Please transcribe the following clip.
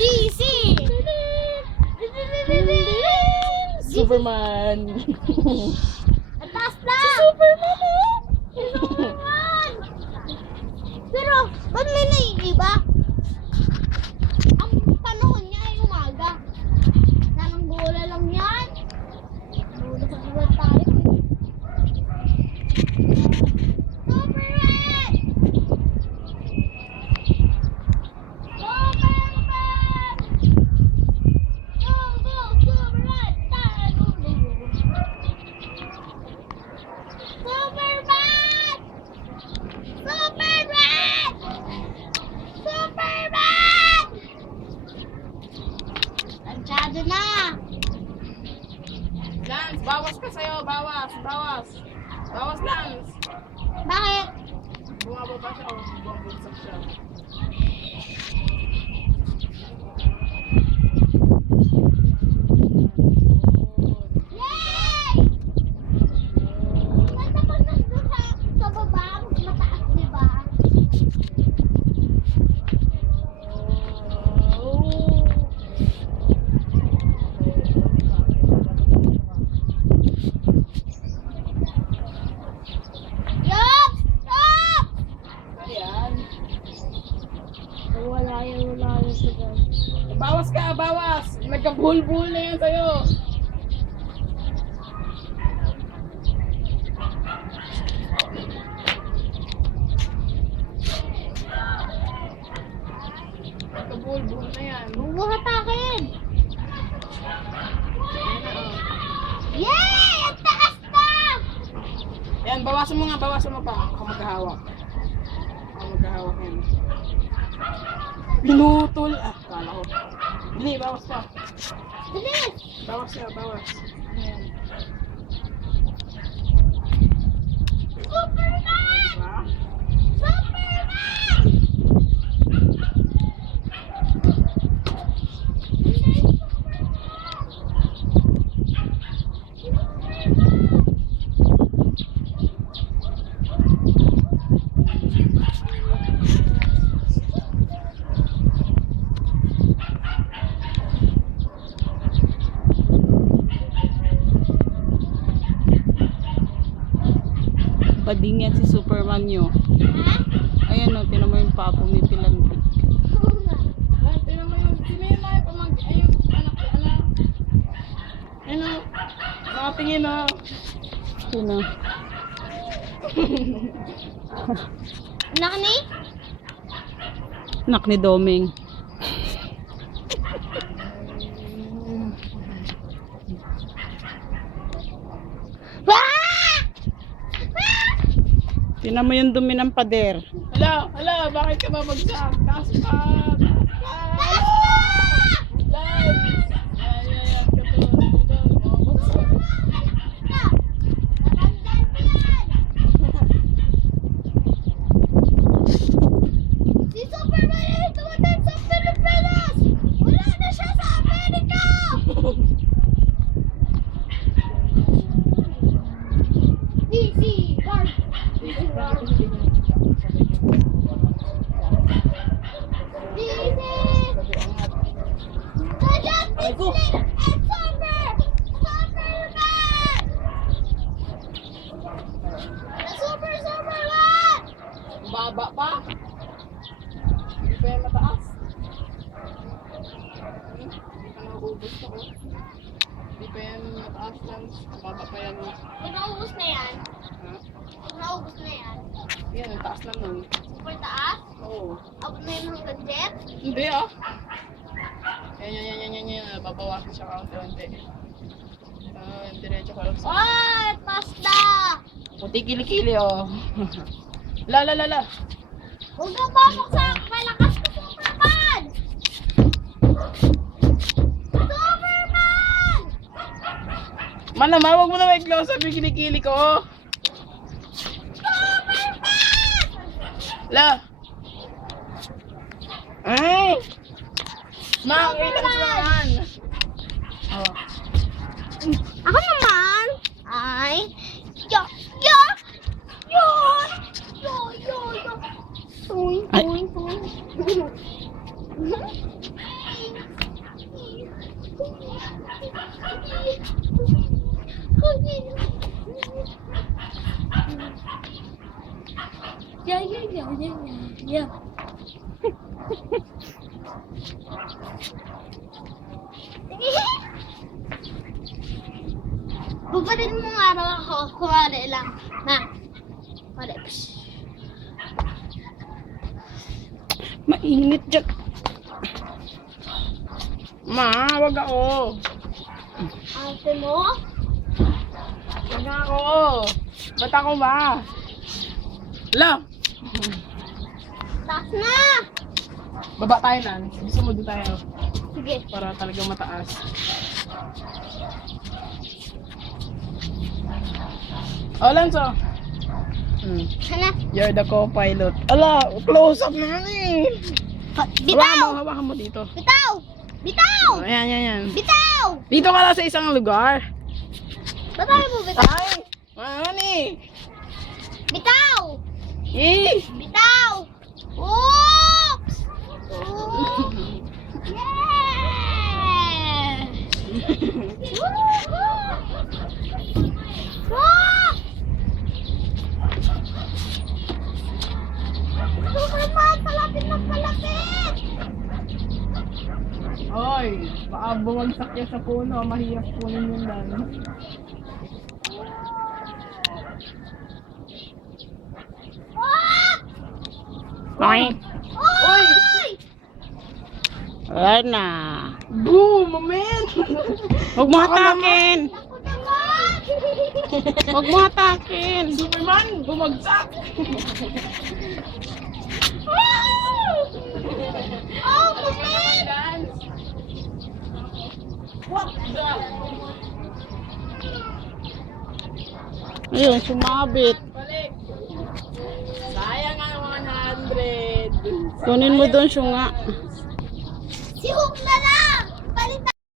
DC! Superman! Ang taas na! Superman! Superman! Pero, ba't may naiiba? Ang panahon niya ay umaga. Nananggola lang yan. Nula sa diwan tayo. Superman! Superman! Go, go, Superman! Tayo! Superman! Superman! Superman! Lansyado na! Lance, bawas ka sa'yo, bawas, bawas. Bawas, Lance. Bakit? Bumababa siya o bumabagsak siya. Yay! Ganda pag nandun sa baba, mataas, di ba? Yup! Stop! Ayan. Wala yan sa baba. Bawas ka, bawas. Nagkabulbul na yan sa'yo. Nagkabulbul na yan. Bubuhatakin! Yay! Ang taas na! Yan, bawasan mo nga, bawasan mo pa. Ako maghahawak. Ako maghahawak yan. Pinutol. Ah, kala ko. Dili, bawas pa. Bilis! Bawas siya, bawas. Ayan. Superman! Diba? Superman! Bading yan si Superman nyo. Ha? Ayan o, tinan mo yung paa pumipilantik. Oo nga. Ay, tinan mo yung, sino yun na yung pamag... Ayun, anak, anak. Ayun o. Nakatingin o. Sino? Anak ni? Anak ni Doming. Ah! Tinan mo yung dumi ng pader. Hala, hala, bakit ka babagsak? Taas pa, taas pa. Taas na! Lance! Ayan, ayan, tutulog. Babagsak. Na! Natandaan mo yan! Si Superman ay tumatay sa Pilipinas! Wala na siya sa Amerika! DC! Guard! DC! The Justice League and Superman! The Superman! Baba pa? Hindi pa yan mataas? Hindi pa naubos ako. Hindi pa yan mataas lang. Baba pa yan. Kung naubos na yan, Ha? kung naubos na yan, Yan, ang taas lang nun. super taas, Oo. abot na yun hanggang jet. Hindi ah. Yan. Babawasan siya kaunti-unti. Diretso ka lang sa... Ay, pasta! Puti kilikili oh. La. Huwag kang babaksak! Malakas ka, Superman! Superman! Malamang, wag mo na may close up yung kilikili ko oh. Superman! La. Ay! Relax naman. Oh. Ako naman ay Toing, Ay. toing, toing. Yeah. Bubarin mo nga raw ako. Kuwari lang. Na. Kuwari. Mainit dyan. Ma, wag ako. Ate mo? Wag ako. Ba't ako ba? Hala. Taas na! Baba tayo na. Gusto mo doon tayo. Sige. Para talaga mataas. Oh, Lanzo. Ano? You're the co-pilot. Ala, close up naman eh. Bitaw! Hawakan mo dito. Bitaw! Bitaw! Oh, yan. Bitaw! Dito ka lang sa isang lugar. Bitaw mo, bitaw! Ay! Ano eh? Bitaw! Eh! Bitaw! Oops! Oops! Yeah! Oops! Superman! Palapit na palapit! Oy, baka bumagsak yan sa puno. Mahirap punin yun lang. Oy! Oy! Oy! na. Boom! Moment! Huwag mo hatakin! Ako naman! Huwag mo hatakin! Superman! Bumagsak! Oh, moment! What the? Ayun, sumabit. Balik! Sayang ang 100! Kunin mo doon, syunga. Si Hook na lang!